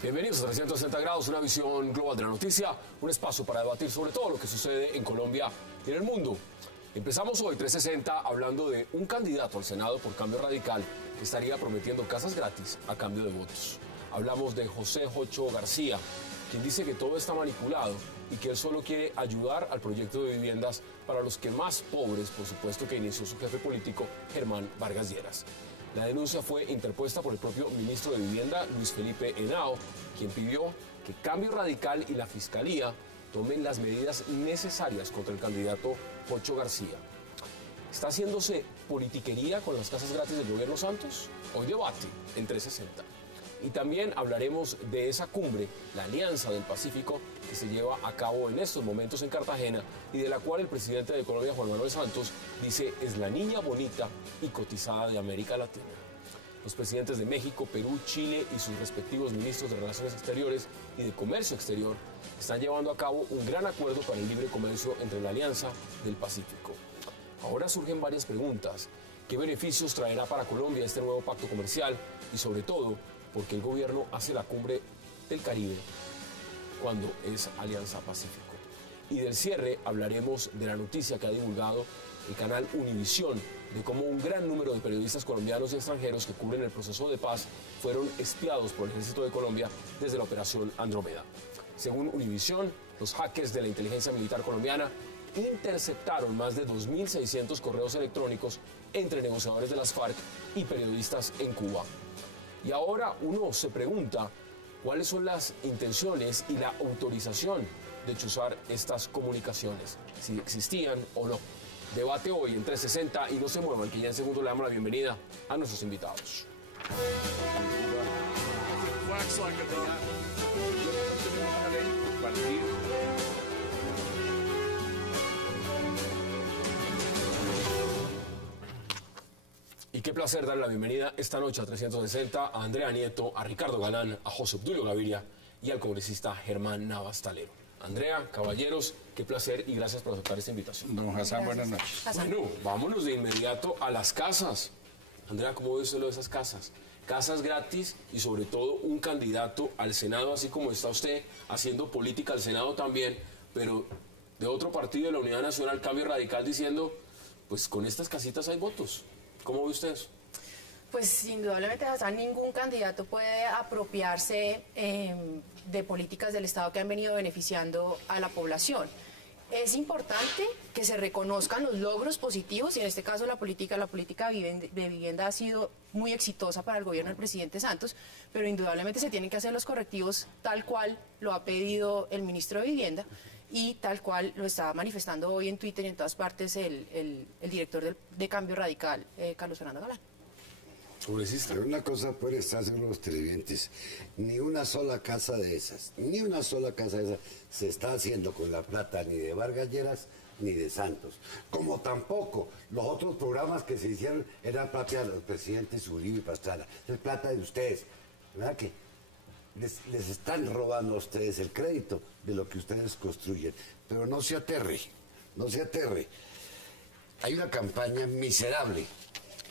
Bienvenidos a 360 grados, una visión global de la noticia, un espacio para debatir sobre todo lo que sucede en Colombia y en el mundo. Empezamos hoy 360 hablando de un candidato al Senado por Cambio Radical que estaría prometiendo casas gratis a cambio de votos. Hablamos de José Hocho García, quien dice que todo está manipulado y que él solo quiere ayudar al proyecto de viviendas para los que más pobres, por supuesto, que inició su jefe político, Germán Vargas Lleras. La denuncia fue interpuesta por el propio ministro de Vivienda, Luis Felipe Henao, quien pidió que Cambio Radical y la Fiscalía tomen las medidas necesarias contra el candidato Hocho García. ¿Está haciéndose politiquería con las casas gratis del gobierno Santos? Hoy debate en 360. Y también hablaremos de esa cumbre, la Alianza del Pacífico, que se lleva a cabo en estos momentos en Cartagena y de la cual el presidente de Colombia, Juan Manuel Santos, dice es la niña bonita y cotizada de América Latina. Los presidentes de México, Perú, Chile y sus respectivos ministros de Relaciones Exteriores y de Comercio Exterior están llevando a cabo un gran acuerdo para el libre comercio entre la Alianza del Pacífico. Ahora surgen varias preguntas. ¿Qué beneficios traerá para Colombia este nuevo pacto comercial? Y sobre todo, ¿por qué el gobierno hace la cumbre del Caribe cuando es Alianza Pacífico? Y del cierre hablaremos de la noticia que ha divulgado el canal Univisión de cómo un gran número de periodistas colombianos y extranjeros que cubren el proceso de paz fueron espiados por el Ejército de Colombia desde la Operación Andrómeda. Según Univisión, los hackers de la inteligencia militar colombiana interceptaron más de 2.600 correos electrónicos entre negociadores de las FARC y periodistas en Cuba. Y ahora uno se pregunta cuáles son las intenciones y la autorización de chuzar estas comunicaciones, si existían o no. Debate hoy en 360 y no se muevan, que ya en segundo le damos la bienvenida a nuestros invitados. Y qué placer darle la bienvenida esta noche a 360 a Andrea Nieto, a Ricardo Galán, a José Obdulio Gaviria y al congresista Germán Navas Talero. Andrea, caballeros, qué placer y gracias por aceptar esta invitación. Don Hassan, buenas noches. Bueno, vámonos de inmediato a las casas. Andrea, ¿cómo ve usted lo de esas casas? Casas gratis y sobre todo un candidato al Senado, así como está usted haciendo política al Senado también, pero de otro partido de la Unidad Nacional, Cambio Radical, diciendo, pues con estas casitas hay votos. ¿Cómo ve usted eso? Pues indudablemente, Hassan, ningún candidato puede apropiarse de políticas del Estado que han venido beneficiando a la población. Es importante que se reconozcan los logros positivos y en este caso la política de vivienda ha sido muy exitosa para el gobierno del presidente Santos, pero indudablemente se tienen que hacer los correctivos tal cual lo ha pedido el ministro de Vivienda y tal cual lo está manifestando hoy en Twitter y en todas partes el director de Cambio Radical, Carlos Fernando Galán. Pero una cosa puede estar seguro los televidentes, ni una sola casa de esas se está haciendo con la plata ni de Vargas Lleras ni de Santos. Como tampoco los otros programas que se hicieron eran plata de los presidentes Uribe y Pastrana, es plata de ustedes, ¿verdad que? Les están robando a ustedes el crédito de lo que ustedes construyen, pero no se aterre. Hay una campaña miserable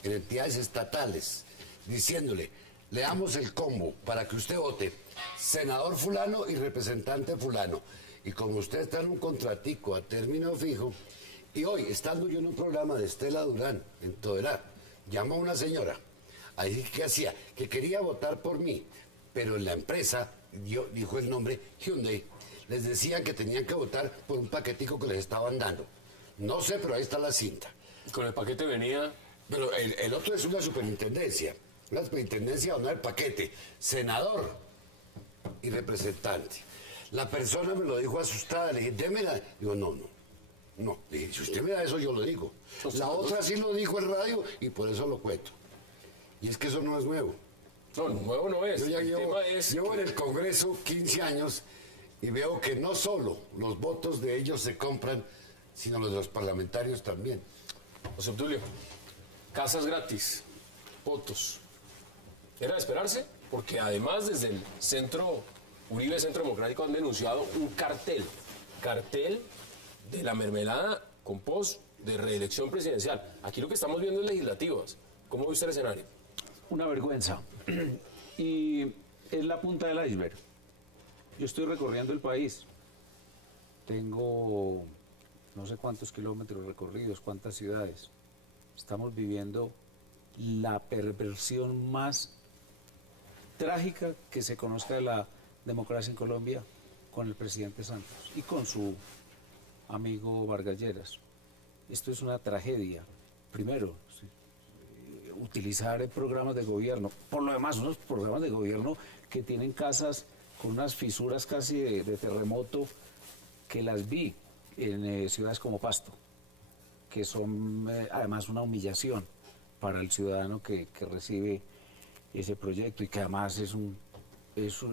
en entidades estatales, diciéndole, le damos el combo para que usted vote senador fulano y representante fulano. Y como usted está en un contratico a término fijo, y hoy, estando yo en un programa de Estela Durán, en Toderá, llamó a una señora, ahí que hacía, que quería votar por mí, pero en la empresa, dijo el nombre, Hyundai, les decían que tenían que votar por un paquetico que les estaban dando. No sé, pero ahí está la cinta. Con el paquete venía... Pero el otro es una superintendencia donde hay el paquete, senador y representante. La persona me lo dijo asustada, le dije, démela. Digo, no. Le dije, si usted me da eso, yo lo digo. La otra sí lo dijo en radio y por eso lo cuento. Y es que eso no es nuevo. No, nuevo no es. Yo ya llevo en el Congreso 15 años y veo que no solo los votos de ellos se compran, sino los de los parlamentarios también. José Obdulio, casas gratis, votos. ¿Era de esperarse? Porque además desde el Centro Uribe Centro Democrático han denunciado un cartel cartel de la mermelada con post de reelección presidencial. Aquí lo que estamos viendo es legislativas. ¿Cómo ve usted el escenario? Una vergüenza. Y es la punta del iceberg. Yo estoy recorriendo el país. Tengo no sé cuántos kilómetros recorridos, cuántas ciudades. Estamos viviendo la perversión más trágica que se conozca de la democracia en Colombia con el presidente Santos y con su amigo Vargas Lleras. Esto es una tragedia. Primero, utilizar programas de gobierno. Por lo demás, unos programas de gobierno que tienen casas con unas fisuras casi de terremoto, que las vi en ciudades como Pasto, que son además una humillación para el ciudadano que recibe ese proyecto y que además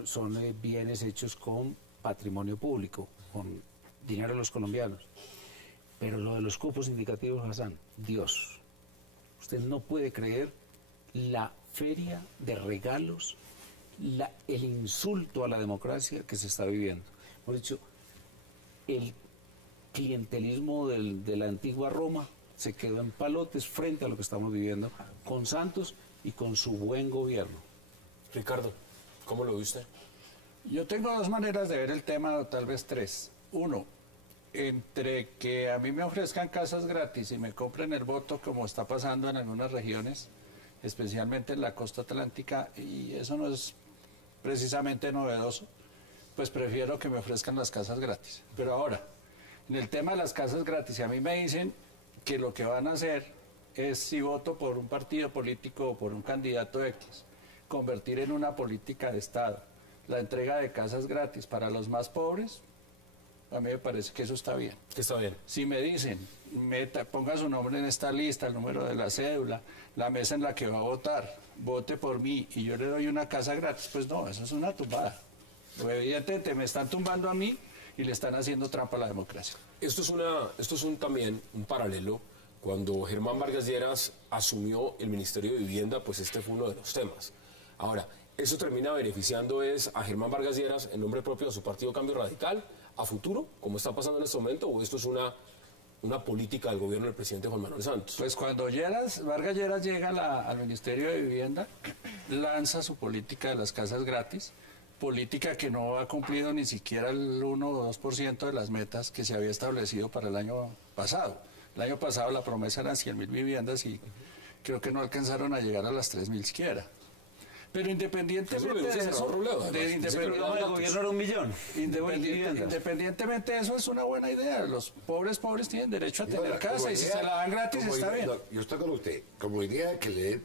son bienes hechos con patrimonio público, con dinero de los colombianos. Pero lo de los cupos indicativos, Hassan, Dios, usted no puede creer la feria de regalos, el insulto a la democracia que se está viviendo. Por dicho, el clientelismo de la antigua Roma se quedó en palotes frente a lo que estamos viviendo con Santos y con su buen gobierno. Ricardo, ¿cómo lo ve usted? Yo tengo dos maneras de ver el tema, o tal vez tres. Uno, entre que a mí me ofrezcan casas gratis y me compren el voto, como está pasando en algunas regiones, especialmente en la costa atlántica, y eso no es precisamente novedoso, pues prefiero que me ofrezcan las casas gratis. Pero ahora, en el tema de las casas gratis, a mí me dicen que lo que van a hacer es, si voto por un partido político o por un candidato X, convertir en una política de Estado la entrega de casas gratis para los más pobres. A mí me parece que eso está bien. Está bien. Si me dicen, ponga su nombre en esta lista, el número de la cédula, la mesa en la que va a votar, vote por mí y yo le doy una casa gratis, pues no, eso es una tumbada. Evidentemente me están tumbando a mí y le están haciendo trampa a la democracia. Esto es también un paralelo. Cuando Germán Vargas Lleras asumió el Ministerio de Vivienda, pues este fue uno de los temas. Ahora, ¿eso termina beneficiando a Germán Vargas Lleras en nombre propio de su partido Cambio Radical a futuro, como está pasando en este momento, o esto es una política del gobierno del presidente Juan Manuel Santos? Pues cuando Vargas Lleras llega al Ministerio de Vivienda, lanza su política de las casas gratis, política que no ha cumplido ni siquiera el 1 o 2% de las metas que se había establecido para el año pasado. El año pasado la promesa eran 100.000 viviendas y creo que no alcanzaron a llegar a las 3.000 siquiera. Pero independientemente de eso, independientemente de eso, es una buena idea. Los pobres tienen derecho a tener casa y si se la dan gratis está bien. Yo estoy con usted. Como idea que le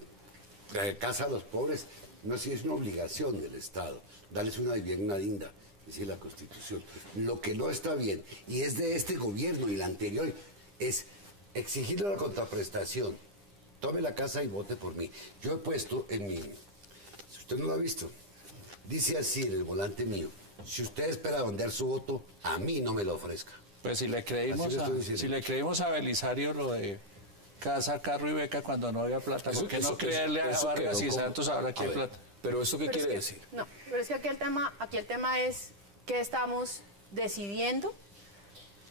den casa a los pobres, no si es una obligación del Estado darles una vivienda digna, dice la Constitución. Lo que no está bien, y es de este gobierno y la anterior, es exigirle la contraprestación. Tome la casa y vote por mí. Yo he puesto en mi... Si usted no lo ha visto, dice así en el volante mío: si usted espera vender su voto, a mí no me lo ofrezca. Pues si le creímos a Belisario lo de casa, carro y beca cuando no había plata, ¿por qué no creerle a Vargas y Santos ahora que hay plata? ¿Pero eso qué quiere decir? No, pero es que aquí el tema es que estamos decidiendo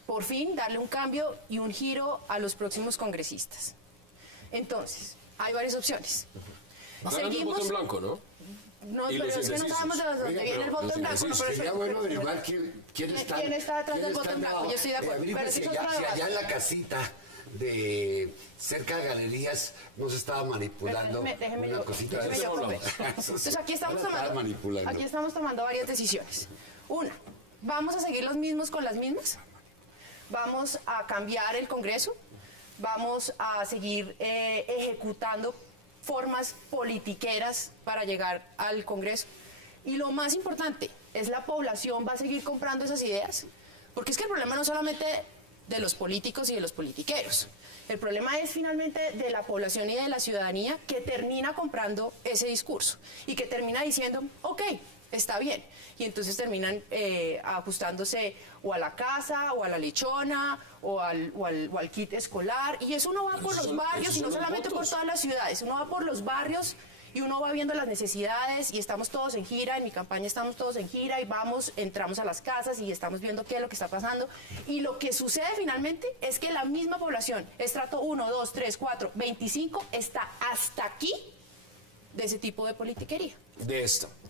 por fin darle un cambio y un giro a los próximos congresistas. Entonces, hay varias opciones. Seguimos el voto en blanco, ¿no? No, pero es que no sabemos de dónde viene el voto en blanco. No, sería bueno averiguar quién está detrás del voto en blanco. Yo estoy de acuerdo. Pero si allá en la casita de cerca de Galerías no se estaba manipulando una cosita. Entonces aquí estamos tomando varias decisiones. Una, ¿vamos a seguir los mismos con las mismas? ¿Vamos a cambiar el Congreso? ¿Vamos a seguir ejecutando formas politiqueras para llegar al Congreso? Y lo más importante, ¿es la población va a seguir comprando esas ideas? Porque es que el problema no solamente de los políticos y de los politiqueros. El problema es finalmente de la población y de la ciudadanía que termina comprando ese discurso y que termina diciendo, ok, está bien. Y entonces terminan ajustándose o a la casa, o a la lechona, o al kit escolar. Y eso no va por los barrios, y no solamente por todas las ciudades. Uno va por los barrios y uno va viendo las necesidades y estamos todos en gira, en mi campaña estamos todos en gira y entramos a las casas y estamos viendo qué es lo que está pasando. Y lo que sucede finalmente es que la misma población, estrato 1, 2, 3, 4, 25, está hasta aquí de ese tipo de politiquería.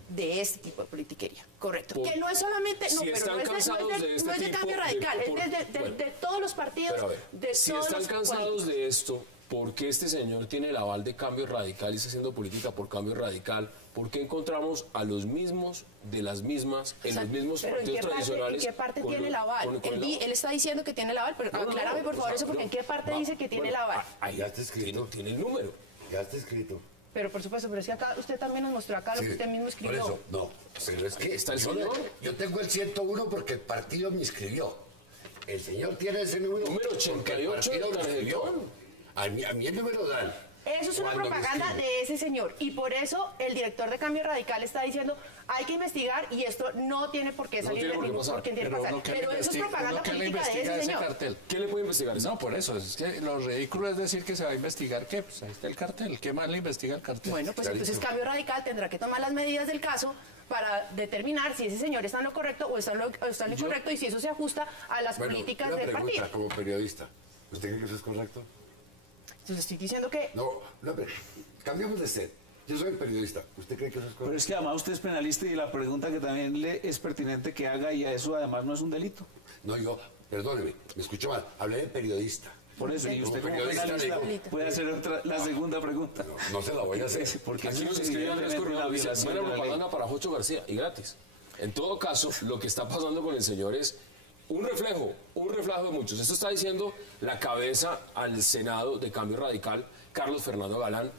De este tipo de politiquería, correcto. Que no es solamente, si están cansados de este no es de tipo Cambio Radical, es de todos los partidos, pero a ver, de si todos están los cansados políticos. de esto, ¿por qué este señor tiene el aval de Cambio Radical y está haciendo política por Cambio Radical? ¿Por qué encontramos a los mismos, de las mismas, en los mismos pero partidos tradicionales? ¿En qué parte tiene el aval? Él está diciendo que tiene el aval, pero aclárame por favor eso, porque ¿en qué parte dice que tiene el aval? Ahí Ya está escrito. tiene el número. Ya está escrito. Pero por supuesto, pero es que acá usted también nos mostró acá lo que usted mismo escribió. Por eso, no. Pero es que ¿Está el señor? yo tengo el 101 porque el partido me inscribió. El señor tiene ese número. Número porque el 88 partido del me inscribió. tarjetón. A mí el número dan. Eso es una Cuando me propaganda inscribo. de ese señor. Y por eso el director de Cambio Radical está diciendo, hay que investigar y esto no tiene por qué No salir tiene de por qué ningún pasar. por qué tiene que Pero pasar. uno que le Pero eso es investiga- propaganda uno que le política de investiga ese ese señor. cartel. ¿Qué le puede investigar? No, por eso, es que lo ridículo es decir que se va a investigar qué, pues ahí está el cartel, ¿qué más le investiga el cartel? Bueno, pues entonces Cambio Radical tendrá que tomar las medidas del caso para determinar si ese señor está en lo correcto o está en lo incorrecto y si eso se ajusta a las políticas una del pregunta partido. como periodista. ¿Usted cree que eso es correcto? Entonces estoy diciendo que No, cambiamos de set. Yo soy periodista. ¿Usted cree que eso es Pero correcto? es que además usted es penalista y la pregunta que también le es pertinente que haga y a eso además no es un delito. No, perdóneme, me escuchó mal. Hablé de periodista. Por eso, y usted como periodista penalista le digo- puede hacer la segunda pregunta. No se la voy a hacer. Porque Aquí eso nos es escribe Andrés evidentemente Correa, una dice, violación buena de la ley. propaganda para Jocho García y gratis. En todo caso, lo que está pasando con el señor es un reflejo de muchos. Esto está diciendo la cabeza al Senado de Cambio Radical, Carlos Fernando Galán.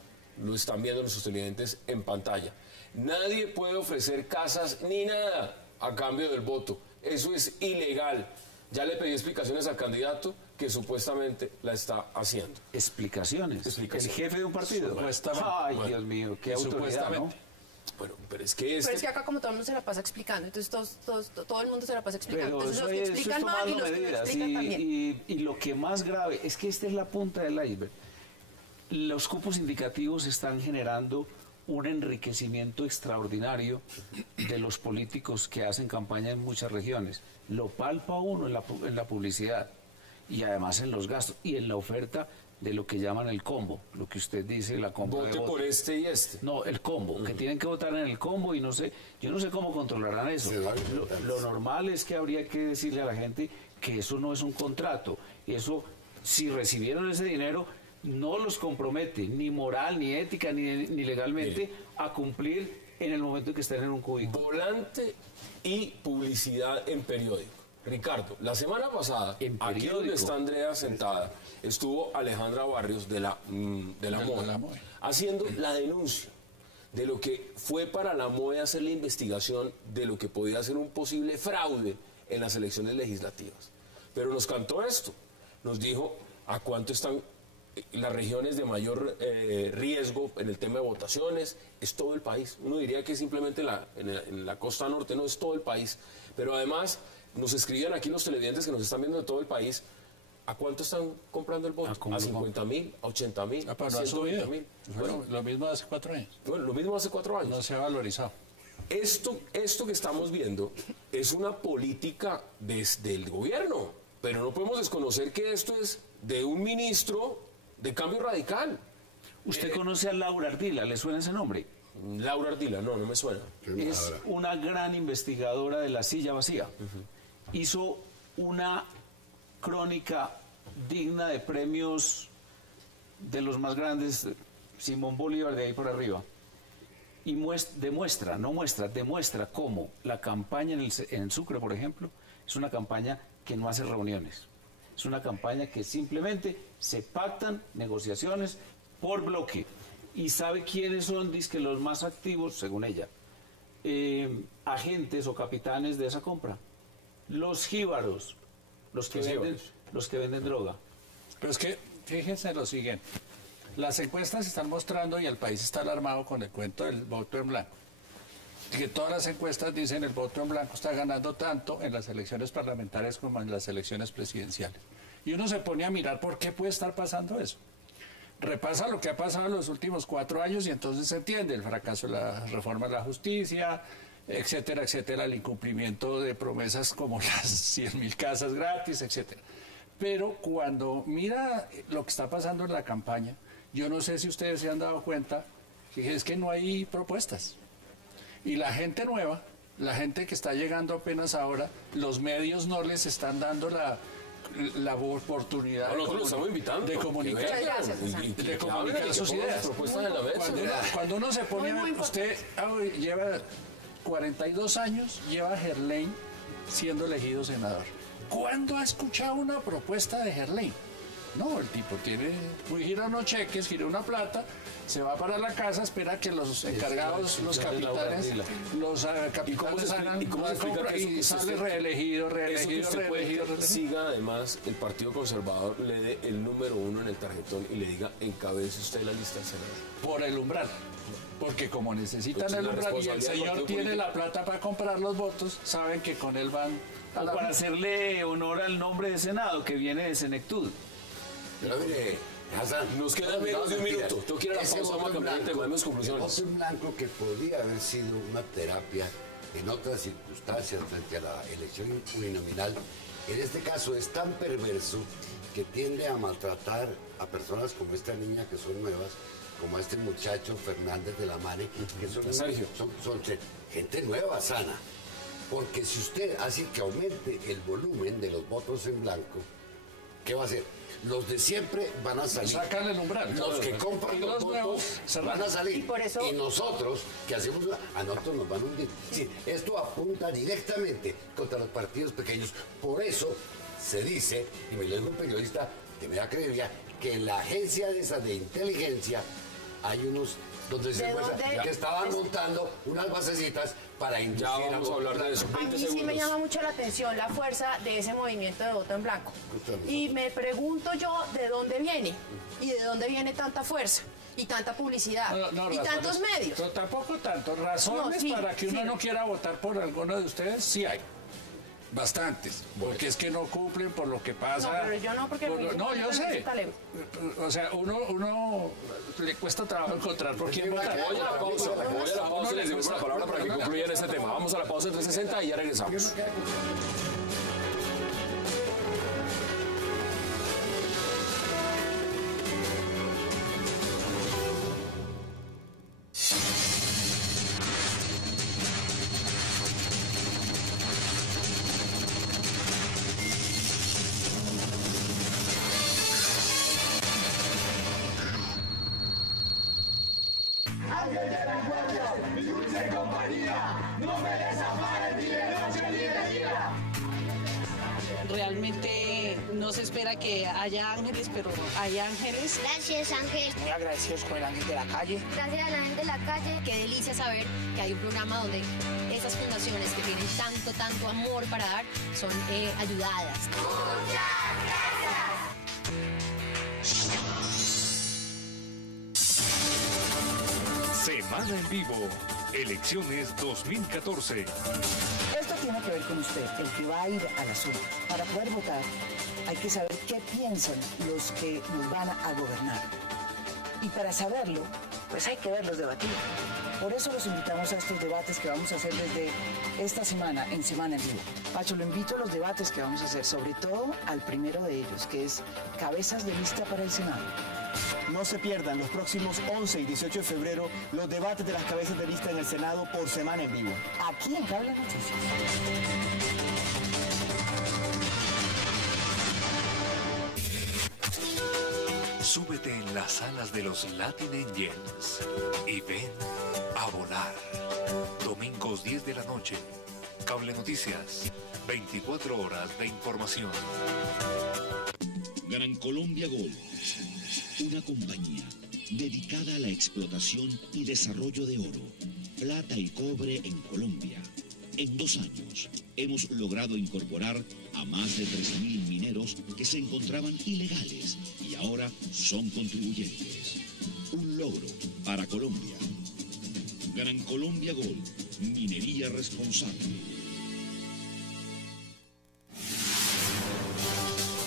Lo están viendo nuestros televidentes en pantalla. Nadie puede ofrecer casas ni nada a cambio del voto. Eso es ilegal. Ya le pedí explicaciones al candidato que supuestamente la está haciendo. Explicaciones. Explicaciones. El jefe de un partido. Supuestamente. Ay, Bueno, Dios mío, qué y autoridad, ¿no? supuestamente. Bueno, pero es que pero es que acá como todo el mundo se la pasa explicando, entonces todo el mundo se la pasa explicando. Pero Entonces eso los que es explican mal y tomando los que no medidas. explican también. Y lo que más grave es que esta es la punta del iceberg. Los cupos indicativos están generando un enriquecimiento extraordinario de los políticos que hacen campaña en muchas regiones. Lo palpa uno en la publicidad y además en los gastos y en la oferta de lo que llaman el combo, lo que usted dice, la compra de vote votos. por este y este. No, el combo, que tienen que votar en el combo y no sé, yo no sé cómo controlarán eso. Se vale votar. Lo normal es que habría que decirle a la gente que eso no es un contrato. Eso, si recibieron ese dinero, no los compromete, ni moral, ni ética, ni legalmente, a cumplir en el momento en que estén en un cubículo. Volante y publicidad en periódico. Ricardo, la semana pasada, En aquí periódico. donde está Andrea sentada, estuvo Alejandra Barrios de la MOE, MOE. haciendo la denuncia de lo que fue para la MOE hacer la investigación de lo que podía ser un posible fraude en las elecciones legislativas. Pero nos cantó esto, nos dijo a cuánto están las regiones de mayor riesgo en el tema de votaciones, es todo el país. Uno diría que simplemente en la costa norte, no es todo el país. Pero además nos escriben aquí los televidentes que nos están viendo de todo el país, ¿a cuánto están comprando el voto? ¿A 50.000? ¿A 80.000? Ah, pero no ¿A ha subido. 120.000? Bueno, lo mismo hace 4 años. Bueno, lo mismo hace 4 años. No se ha valorizado. Esto que estamos viendo es una política desde el gobierno, pero no podemos desconocer que esto es de un ministro de Cambio Radical. ¿Usted conoce a Laura Ardila? ¿Le suena ese nombre? Laura Ardila, no me suena. Es una gran investigadora de la silla vacía. Hizo una crónica digna de premios de los más grandes, Simón Bolívar de ahí por arriba. Y demuestra cómo la campaña en Sucre, por ejemplo, es una campaña que no hace reuniones. Es una campaña que simplemente se pactan negociaciones por bloque. ¿Y sabe quiénes son, dizque, los más activos, según ella? Agentes o capitanes de esa compra. Los jíbaros, los que venden droga. Pero es que, fíjense lo siguiente. Las encuestas están mostrando y el país está alarmado con el cuento del voto en blanco. Y que todas las encuestas dicen el voto en blanco está ganando tanto en las elecciones parlamentarias como en las elecciones presidenciales. Y uno se pone a mirar por qué puede estar pasando eso. repasa lo que ha pasado en los últimos 4 años y entonces se entiende el fracaso de la reforma de la justicia, etcétera, etcétera, el incumplimiento de promesas como las 100.000 casas gratis, etcétera. Pero cuando mira lo que está pasando en la campaña, yo no sé si ustedes se han dado cuenta que es que no hay propuestas. Y la gente nueva, la gente que está llegando apenas ahora, los medios no les están dando la oportunidad de comunicar, de comunicar sus ideas. Cuando uno se pone, usted lleva 42 años, lleva Gerlain siendo elegido senador. ¿Cuándo ha escuchado una propuesta de Gerlain? No, el tipo gira unos cheques, gira una plata, se va para la casa, espera que los encargados, los capitanes hagan la compra y sale reelegido. Siga además el Partido Conservador, le dé el número 1 en el tarjetón y le diga, encabece usted la lista del Senado. Por el umbral. Porque como necesitan el umbral y el señor tiene la plata para comprar los votos, saben que con él van a para hacerle honor al nombre de Senado que viene de Senectud. Pero mire, Hassan, nos queda menos de un minuto. Tengo que ir a la pausa para cambiar el tema de mis conclusiones. El voto en blanco que podría haber sido una terapia en otras circunstancias frente a la elección uninominal, en este caso es tan perverso que tiende a maltratar a personas como esta niña que son nuevas, como este muchacho Fernández de la Mane, que son gente nueva, sana. Porque si usted hace que aumente el volumen de los votos en blanco, ¿qué va a hacer? Los de siempre van a salir. Sacan el umbral. Los que compran los votos van a salir. Y nosotros, que hacemos a nosotros nos van a hundir. Sí, esto apunta directamente contra los partidos pequeños. Por eso se dice, y me lo dijo un periodista que me da credibilidad, que en la agencia de inteligencia hay unos donde se muestra que estaban montando unas basecitas para inducir. Ya vamos a hablar de eso. A mí sí me llama mucho la atención la fuerza de ese movimiento de voto en blanco. Y me pregunto yo de dónde viene y de dónde viene tanta fuerza y tanta publicidad y tantos medios. Pero tampoco tanto. Razones para que uno no quiera votar por alguno de ustedes, sí hay. Bastantes, porque es que no cumplen por lo que pasa. No, pero yo no, porque no, yo sé. O sea, uno le cuesta trabajo encontrar por quién votar. Voy a la pausa y les devuelvo la palabra para que concluyan este tema. Vamos a la pausa en 360 y ya regresamos. Realmente no se espera que haya ángeles, pero hay ángeles. Gracias, Ángel. Muy agradecidos con el ángel de la calle. Gracias a la gente de la calle. Qué delicia saber que hay un programa donde esas fundaciones que tienen tanto amor para dar son ayudadas. ¡Muchas gracias! Semana en Vivo, elecciones 2014. Esto tiene que ver con usted, el que va a ir a las urnas. Para poder votar hay que saber qué piensan los que nos van a gobernar. Y para saberlo, pues hay que verlos debatir. Por eso los invitamos a estos debates que vamos a hacer desde esta semana, en Semana en Vivo. Pacho, lo invito a los debates que vamos a hacer, sobre todo al primero de ellos, que es cabezas de lista para el Senado. No se pierdan los próximos 11 y 18 de febrero los debates de las cabezas de lista en el Senado por Semana en Vivo. Aquí en Cable Noticias. Súbete en las alas de los Latin Angels y ven a volar. Domingos 10 de la noche. Cable Noticias. 24 horas de información. Gran Colombia Gold. Una compañía dedicada a la explotación y desarrollo de oro, plata y cobre en Colombia. En 2 años hemos logrado incorporar a más de 13.000 mineros que se encontraban ilegales y ahora son contribuyentes. Un logro para Colombia. Gran Colombia Gold, minería responsable.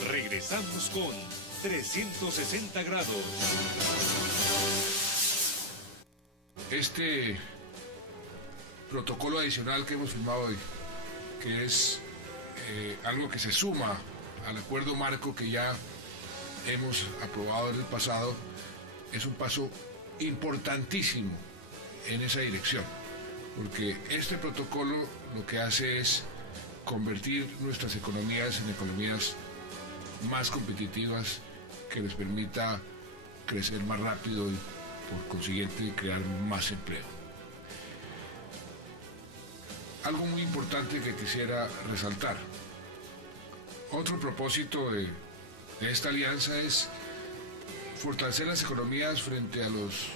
Regresamos con 360 grados. Este protocolo adicional que hemos firmado hoy, que es algo que se suma al acuerdo marco que ya hemos aprobado en el pasado, es un paso importantísimo en esa dirección, porque este protocolo lo que hace es convertir nuestras economías en economías más competitivas, que les permita crecer más rápido y por consiguiente crear más empleo. Algo muy importante que quisiera resaltar. Otro propósito de esta alianza es fortalecer las economías frente a los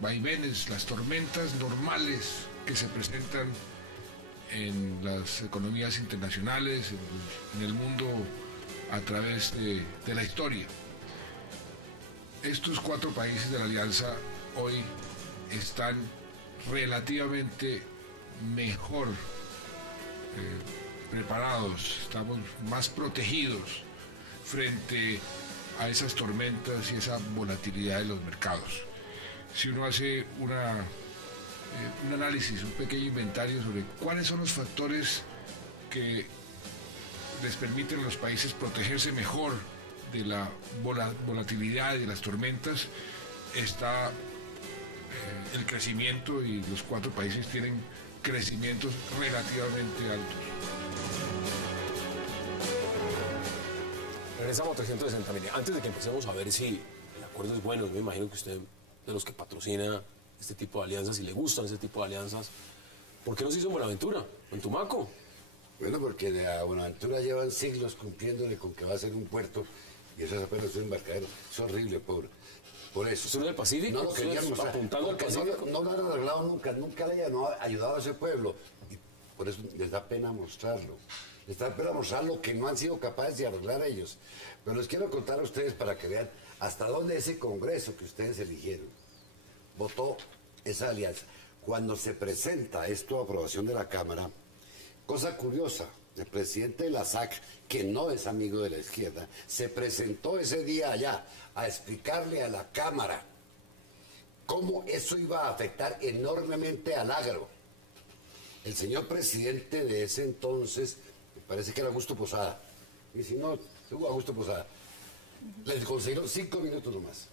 vaivenes, las tormentas normales que se presentan en las economías internacionales, en el mundo a través de la historia. Estos 4 países de la alianza hoy están relativamente mejor preparados, estamos más protegidos frente a esas tormentas y esa volatilidad de los mercados. Si uno hace un análisis, un pequeño inventario sobre cuáles son los factores que les permiten a los países protegerse mejor de la volatilidad y de las tormentas, está el crecimiento, y los 4 países tienen crecimientos relativamente altos. Regresamos a 360. Mire, antes de que empecemos a ver si el acuerdo es bueno, yo me imagino que usted, de los que patrocina este tipo de alianzas y le gustan ese tipo de alianzas, ¿por qué no se hizo en Buenaventura, en Tumaco? Bueno, porque a Buenaventura llevan siglos cumpliéndole con que va a ser un puerto y eso es apenas un embarcadero. Es horrible, pobre. Por eso. ¿Eso no es del Pacífico? No lo querían mostrar, apuntando al Pacífico. No lo han arreglado nunca le han ayudado a ese pueblo. Y por eso les da pena mostrarlo. Les da pena mostrar lo que no han sido capaces de arreglar ellos. Pero les quiero contar a ustedes para que vean hasta dónde ese Congreso que ustedes eligieron votó esa alianza. Cuando se presenta esto a aprobación de la Cámara, cosa curiosa, el presidente de la SAC, que no es amigo de la izquierda, se presentó ese día allá a explicarle a la Cámara cómo eso iba a afectar enormemente al agro. El señor presidente de ese entonces, me parece que era Augusto Posada, y si no, Augusto Posada, les consiguieron 5 minutos nomás.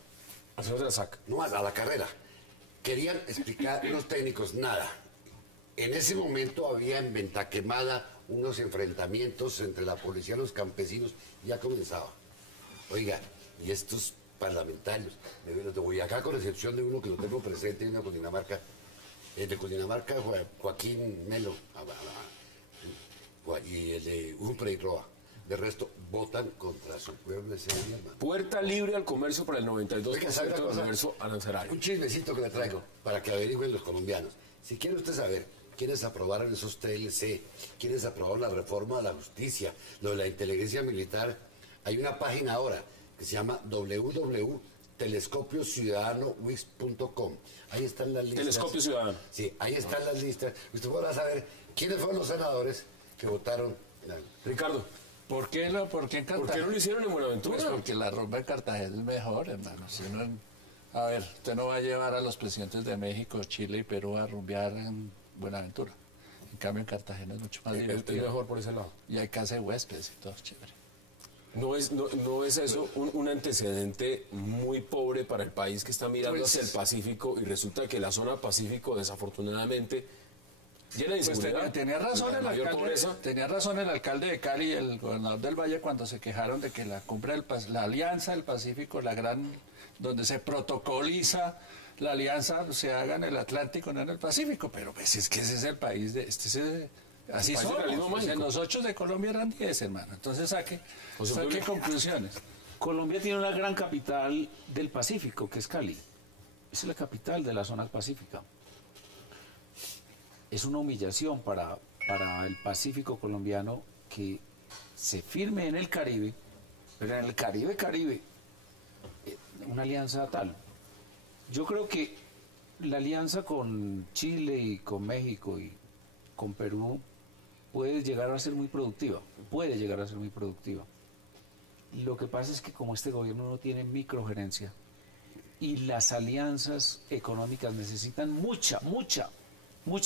¿Al señor de la SAC? No más, a la carrera. Querían explicar los técnicos nada. En ese momento había en Venta Quemada unos enfrentamientos entre la policía y los campesinos, ya comenzaba. Oiga, y estos parlamentarios, los de Boyacá, con excepción de uno que lo tengo presente, y uno de Cundinamarca, el de Cundinamarca, Joaquín Melo, y el de Humphrey Roa. De resto, votan contra su pueblo ese día, hermano. Puerta libre al comercio para el 92% del universo arancelario. Un chismecito que le traigo para que averigüen los colombianos. Si quiere usted saber quiénes aprobaron esos TLC, quiénes aprobaron la reforma de la justicia, lo de la inteligencia militar, hay una página ahora que se llama www.telescopiociudadano.wix.com. Ahí están las listas. Telescopio Ciudadano. Sí, ahí están las listas. Usted podrá saber quiénes fueron los senadores que votaron. Ricardo. ¿Por qué en Cartagena? ¿Por qué no lo hicieron en Buenaventura? Pues porque la rumba de Cartagena es mejor, hermano. Si uno, a ver, usted no va a llevar a los presidentes de México, Chile y Perú a rumbear en Buenaventura. En cambio, en Cartagena es mucho más divertido. Es mejor por ese lado. Y hay casa de huéspedes y todo, chévere. ¿No es eso un antecedente muy pobre para el país que está mirando hacia el Pacífico y resulta que la zona Pacífico, desafortunadamente, llena de inseguridad? Pues tenía razón el alcalde de Cali y el gobernador del Valle cuando se quejaron de que la cumbre la alianza del Pacífico, donde se protocoliza la alianza, se haga en el Atlántico, no en el Pacífico. Pero pues es que ese es el país así somos. En los 8 de Colombia eran 10, hermano. Entonces saque conclusiones. Colombia tiene una gran capital del Pacífico, que es Cali. Es la capital de la zona pacífica. Es una humillación para el Pacífico colombiano que se firme en el Caribe, pero en el Caribe, una alianza tal. Yo creo que la alianza con Chile y con México y con Perú puede llegar a ser muy productiva, Lo que pasa es que como este gobierno no tiene microgerencia y las alianzas económicas necesitan mucha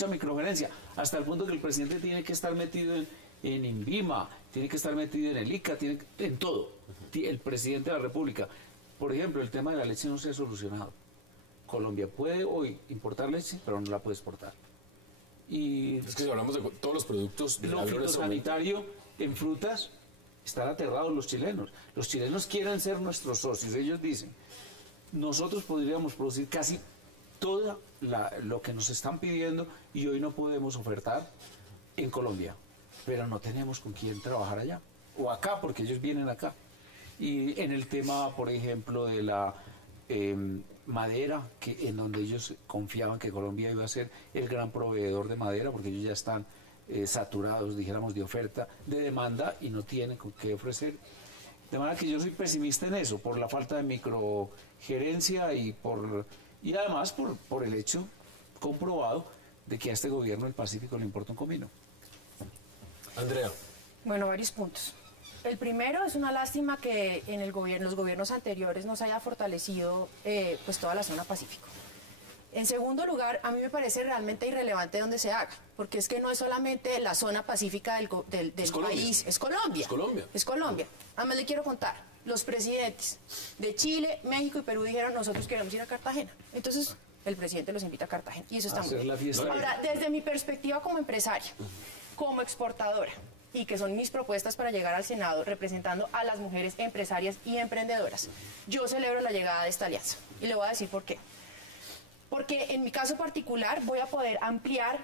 microgerencia, hasta el punto que el presidente tiene que estar metido en INVIMA, tiene que estar metido en el ICA, en todo. El presidente de la República. Por ejemplo, el tema de la leche no se ha solucionado. Colombia puede hoy importar leche, pero no la puede exportar. Y es que si hablamos de todos los productos de lo fitosanitario en frutas, están aterrados los chilenos. Los chilenos quieren ser nuestros socios. Ellos dicen, nosotros podríamos producir casi todo lo que nos están pidiendo y hoy no podemos ofertar en Colombia, pero no tenemos con quién trabajar allá o acá, porque ellos vienen acá. Y en el tema, por ejemplo, de la madera, que en donde ellos confiaban que Colombia iba a ser el gran proveedor de madera, porque ellos ya están saturados, dijéramos, de oferta, de demanda, y no tienen con qué ofrecer. De manera que yo soy pesimista en eso, por la falta de microgerencia y además por el hecho comprobado de que a este gobierno del Pacífico le importa un comino. Andrea. Bueno, varios puntos. El primero, es una lástima que en los gobiernos anteriores no se haya fortalecido pues toda la zona Pacífico. En segundo lugar, a mí me parece realmente irrelevante dónde se haga, porque es que no es solamente la zona pacífica del país, es Colombia. Es Colombia. Además le quiero contar, los presidentes de Chile, México y Perú dijeron, nosotros queremos ir a Cartagena. Entonces, el presidente los invita a Cartagena, y eso está muy bien. Ahora, desde mi perspectiva como empresaria, como exportadora, y que son mis propuestas para llegar al Senado representando a las mujeres empresarias y emprendedoras, yo celebro la llegada de esta alianza. Y le voy a decir por qué. Porque en mi caso particular voy a poder ampliar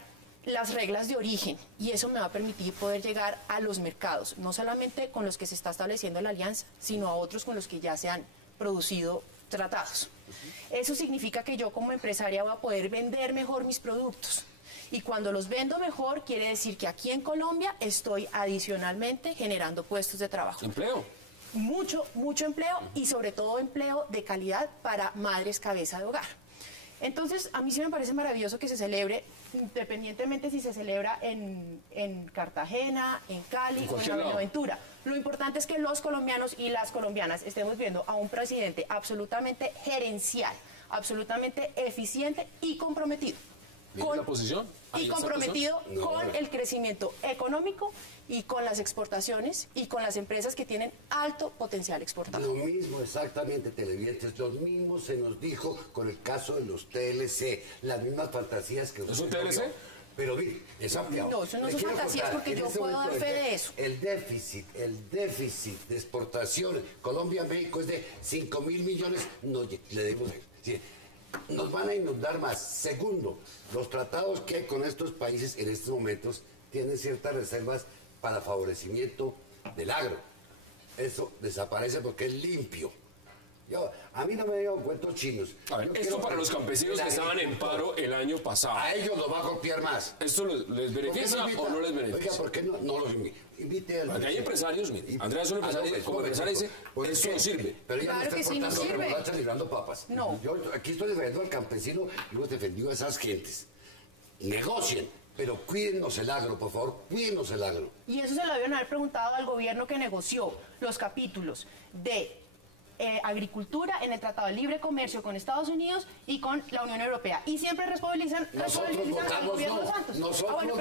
las reglas de origen y eso me va a permitir poder llegar a los mercados, no solamente con los que se está estableciendo la alianza, sino a otros con los que ya se han producido tratados. Eso significa que yo como empresaria voy a poder vender mejor mis productos. Y cuando los vendo mejor, quiere decir que aquí en Colombia estoy adicionalmente generando puestos de trabajo. ¿Empleo? Mucho empleo y sobre todo empleo de calidad para madres cabeza de hogar. Entonces, a mí sí me parece maravilloso que se celebre, independientemente si se celebra en Cartagena, en Cali o en la Buenaventura. Lo importante es que los colombianos y las colombianas estemos viendo a un presidente absolutamente gerencial, absolutamente eficiente y comprometido. ¿La posición? Y comprometido con el crecimiento económico y con las exportaciones y con las empresas que tienen alto potencial exportador. Lo mismo exactamente, televidentes, lo mismo se nos dijo con el caso de los TLC, las mismas fantasías que... ¿Es un TLC? Pero bien, es ampliado. No, eso no son fantasías porque yo puedo dar fe de eso. El déficit de exportación Colombia-México es de 5.000 millones, no, le debemos... Sí, nos van a inundar más. Segundo, los tratados que hay con estos países en estos momentos tienen ciertas reservas para favorecimiento del agro. Eso desaparece porque es limpio. A mí no me digan cuentos chinos. A ver, esto para los campesinos que estaban en paro el año pasado. A ellos los va a golpear más. ¿Esto les beneficia o no les beneficia? Oiga, ¿por qué no los invite al... Porque hay empresarios, mire, Andrea es un empresario, como empresario dice, eso no sirve. Pero ya claro no que está sí nos sirve. No está librando papas. No. Yo aquí estoy defendiendo al campesino y hemos defendido a esas gentes. Negocien, pero cuídennos el agro, por favor, cuídennos el agro. Y eso se lo deben haber preguntado al gobierno que negoció los capítulos de agricultura en el Tratado de Libre Comercio con Estados Unidos y con la Unión Europea. Y siempre responsabilizan al gobierno de Santos. Nosotros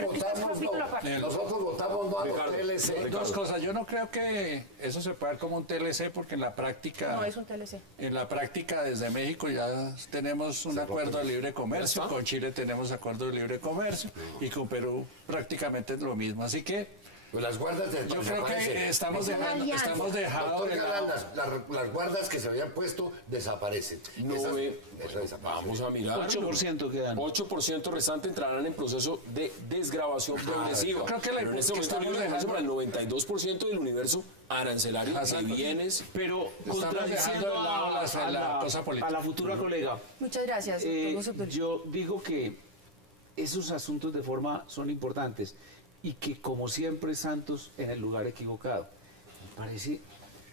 votamos no a los TLC. Dos cosas. Yo no creo que eso se pueda ver como un TLC porque en la práctica... No es un TLC. En la práctica desde México ya tenemos un acuerdo de libre comercio, con Chile tenemos acuerdo de libre comercio y con Perú prácticamente es lo mismo. Así que pues las guardas yo creo que estamos dejando las guardas que se habían puesto desaparecen. Vamos a mirar. 8% quedan. 8% restante entrarán en proceso de desgravación progresiva. Creo que pero en este momento estamos dejando para el 92% del universo arancelario de bienes. Pero contradiciendo a la futura colega. Muchas gracias. Yo digo que esos asuntos de forma son importantes y que como siempre Santos en el lugar equivocado. Me parece,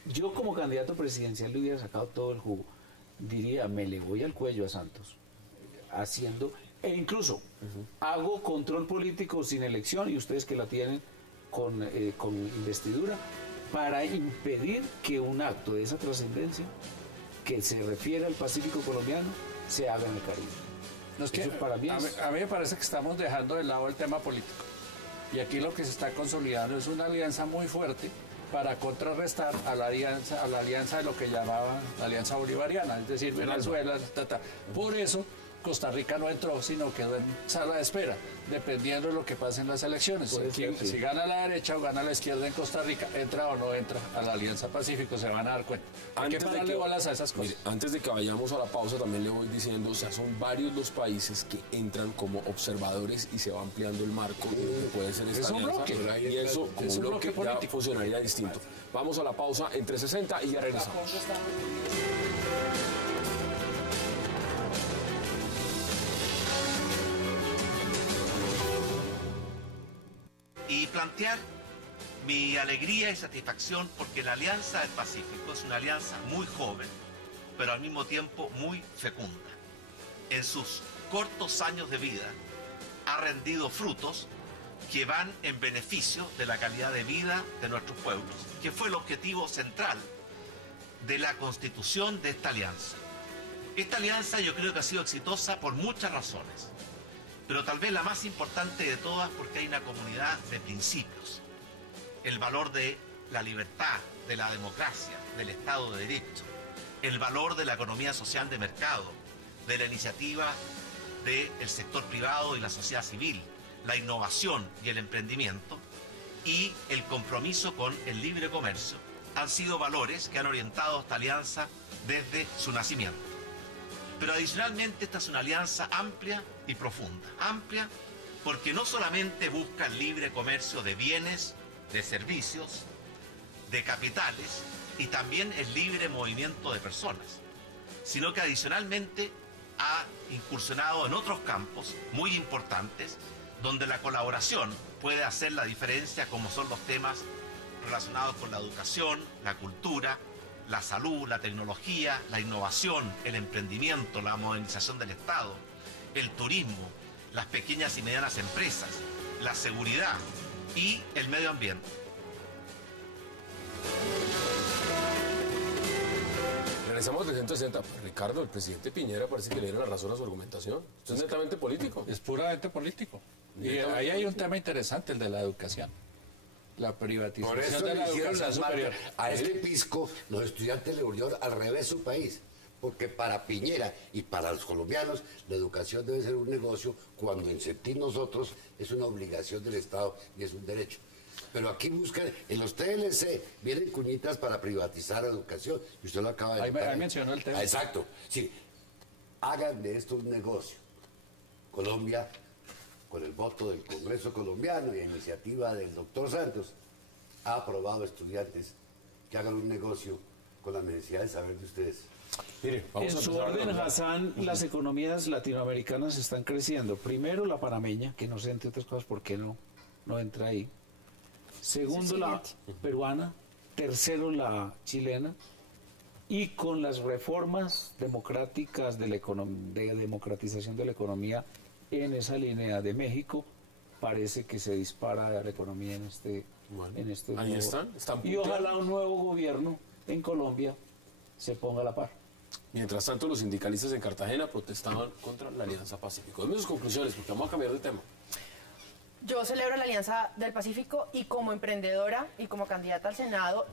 yo como candidato presidencial le hubiera sacado todo el jugo. Diría, me le voy al cuello a Santos, haciendo, e incluso hago control político sin elección y ustedes que la tienen con investidura, para impedir que un acto de esa trascendencia que se refiere al Pacífico colombiano se haga en el Caribe. No, es que Eso para mí a mí me parece que estamos dejando de lado el tema político. Y aquí lo que se está consolidando es una alianza muy fuerte para contrarrestar a la alianza de lo que llamaban la alianza bolivariana, es decir, Venezuela, Por eso Costa Rica no entró, sino quedó en sala de espera, dependiendo de lo que pase en las elecciones. Si gana la derecha o gana la izquierda en Costa Rica, entra o no entra a la Alianza Pacífico, se van a dar cuenta. Hay que pararle bolas a esas cosas. Mire, antes de que vayamos a la pausa, también le voy diciendo, o sea, son varios los países que entran como observadores y se va ampliando el marco de lo que puede ser esta alianza. Y eso, como un bloque, ya funcionaría distinto. Vamos a la pausa en 360 y ya regresamos. Y plantear mi alegría y satisfacción porque la Alianza del Pacífico es una alianza muy joven, pero al mismo tiempo muy fecunda. En sus cortos años de vida ha rendido frutos que van en beneficio de la calidad de vida de nuestros pueblos, que fue el objetivo central de la constitución de esta alianza. Esta alianza yo creo que ha sido exitosa por muchas razones, pero tal vez la más importante de todas porque hay una comunidad de principios. El valor de la libertad, de la democracia, del Estado de Derecho, el valor de la economía social de mercado, de la iniciativa del sector privado y la sociedad civil, la innovación y el emprendimiento, y el compromiso con el libre comercio, han sido valores que han orientado esta alianza desde su nacimiento. Pero adicionalmente esta es una alianza amplia y profunda. Amplia porque no solamente busca el libre comercio de bienes, de servicios, de capitales y también el libre movimiento de personas, sino que adicionalmente ha incursionado en otros campos muy importantes donde la colaboración puede hacer la diferencia, como son los temas relacionados con la educación, la cultura, la salud, la tecnología, la innovación, el emprendimiento, la modernización del Estado, el turismo, las pequeñas y medianas empresas, la seguridad y el medio ambiente. Regresamos al 360. Ricardo, el presidente Piñera parece que le dieron la razón a su argumentación. Esto es netamente político. Es puramente político. Y ahí hay un tema interesante, el de la educación. La privatización Por eso de la educación superior. A este pisco, los estudiantes le volvieron al revés su país. Porque para Piñera y para los colombianos, la educación debe ser un negocio cuando en sentir nosotros es una obligación del Estado y es un derecho. Pero aquí buscan, en los TLC, vienen cuñitas para privatizar la educación. Y usted lo acaba de decir. Ahí mencionó el tema. Exacto. Sí. Hagan de esto un negocio. Colombia, con el voto del Congreso colombiano y a iniciativa del doctor Santos, ha aprobado estudiantes que hagan un negocio con la necesidad de saber de ustedes. Mire, en su orden, Hassan, las economías latinoamericanas están creciendo. Primero la panameña, que no sé entre otras cosas por qué no entra ahí. Segundo la peruana. Tercero la chilena. Y con las reformas democráticas de democratización de la economía en esa línea de México, parece que se dispara la economía en este ahí nuevo, están y ojalá un nuevo gobierno en Colombia se ponga a la par. Mientras tanto, los sindicalistas en Cartagena protestaban contra la Alianza Pacífico. Dame sus conclusiones, porque vamos a cambiar de tema. Yo celebro la Alianza del Pacífico y como emprendedora y como candidata al Senado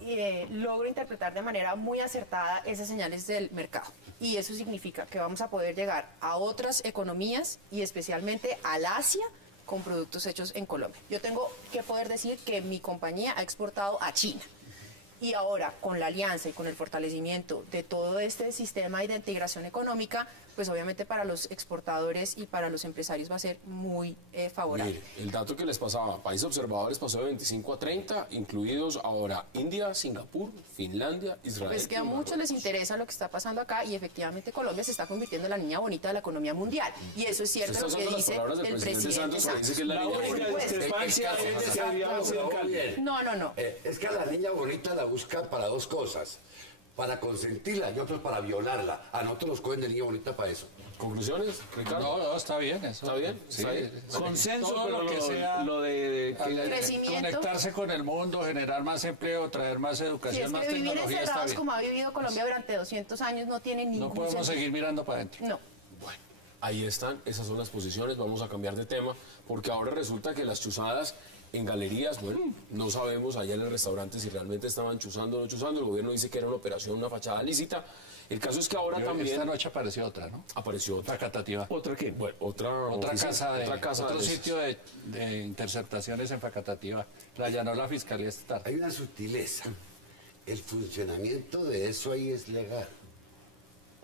logro interpretar de manera muy acertada esas señales del mercado. Y eso significa que vamos a poder llegar a otras economías y especialmente al Asia con productos hechos en Colombia. Yo tengo que poder decir que mi compañía ha exportado a China. Y ahora, con la alianza y con el fortalecimiento de todo este sistema de integración económica, pues obviamente para los exportadores y para los empresarios va a ser muy favorable. Mire, el dato que les pasaba, países observadores pasó de 25 a 30, incluidos ahora India, Singapur, Finlandia, Israel. Pues que a muchos les interesa lo que está pasando acá y efectivamente Colombia se está convirtiendo en la niña bonita de la economía mundial. Y eso es cierto lo que dice el presidente Santos. Dice que es la niña No. Es que a la niña bonita la buscan para dos cosas. Para consentirla y otros para violarla. A nosotros nos cogen de niña bonita para eso. ¿Conclusiones, Ricardo? No, está bien eso. ¿Está bien? Sí, ¿Está bien? Consenso, todo pero lo que sea lo de Crecimiento. conectarse con el mundo, generar más empleo, traer más Si educación, es más que vivir tecnología está encerrados bien. como ha vivido Colombia durante 200 años no tiene ningún No podemos sentido. seguir mirando para adentro. No. Ahí están, esas son las posiciones. Vamos a cambiar de tema, porque ahora resulta que las chuzadas en galerías, bueno, no sabemos allá en el restaurante si realmente estaban chuzando o no chuzando. El gobierno dice que era una operación, una fachada lícita. El caso es que ahora también... Esta noche apareció otra, ¿no? Apareció otra. Facatativá. ¿Otra qué? Bueno, otra casa otro de sitio de interceptaciones en Facatativá. La allanó la Fiscalía esta tarde. Hay una sutileza. El funcionamiento de eso ahí es legal.